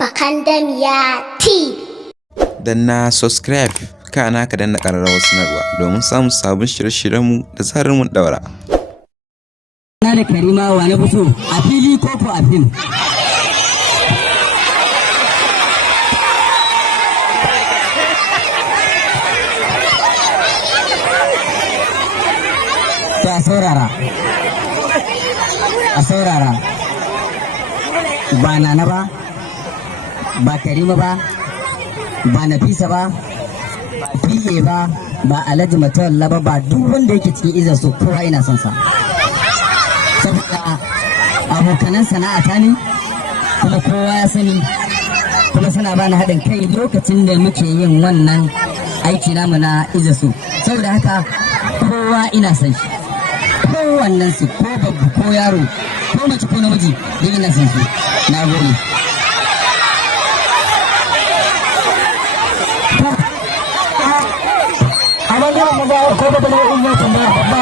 Bakandamiya TV. Danna subscribe kana ka danna ƙararrawar sanarwa domin samun sabon shirye-shiryenmu da zarar mun daura. Na da Karima wa na fito a fili ko a fim. To a saurara ba Nana ba Karima ba Nafisa ba Fiye ba Alhaji Matawalla ba duk wanda yake cikin izar su kowa ina son sa saboda abokanan sana'ata ne kuma kowa ya sani kuma suna bani haɗin kai lokacin da muke yin wannan aiki namu na izar su saboda haka kowa ina son shi kowannen su ko babu ko yaro ko mace ko namiji duk ina son shi. Na gode. Abang dia membawa kau betul-betul ingat tentang apa?